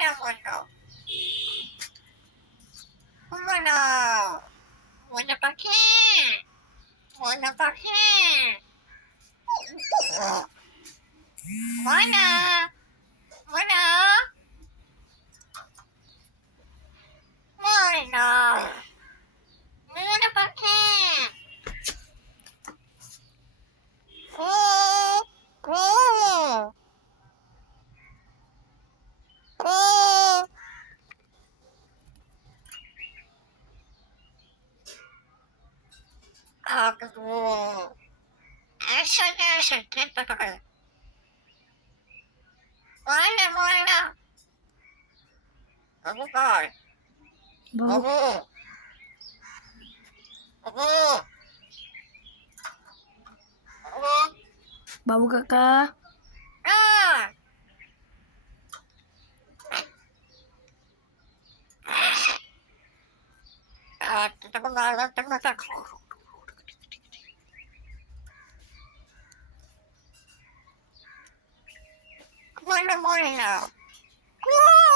Vola. Vola. Vola pa' qué? Vola pa' qué? Myna. Myna. Myna. Vola pa' qué? Babu, babu kakak. Myna. Wah.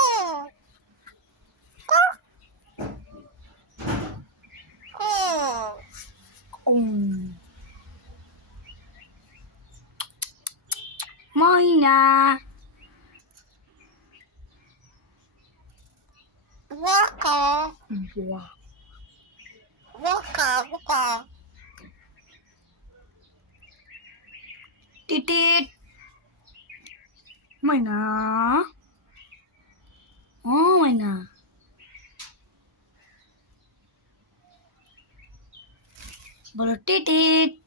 Titit. Myna. Oh, Myna. Bolo titit.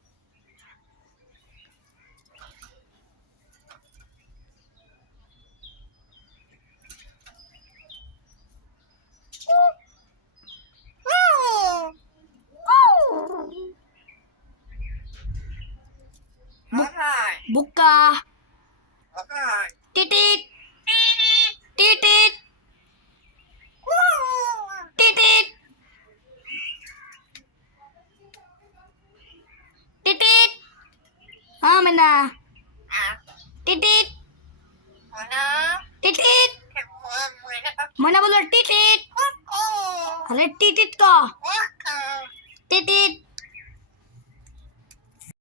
Buka. Titit. Titit. Titit. Titit. Ah, Myna. Titit. Titit. Myna बोलो titit. अरे titit का. Titit.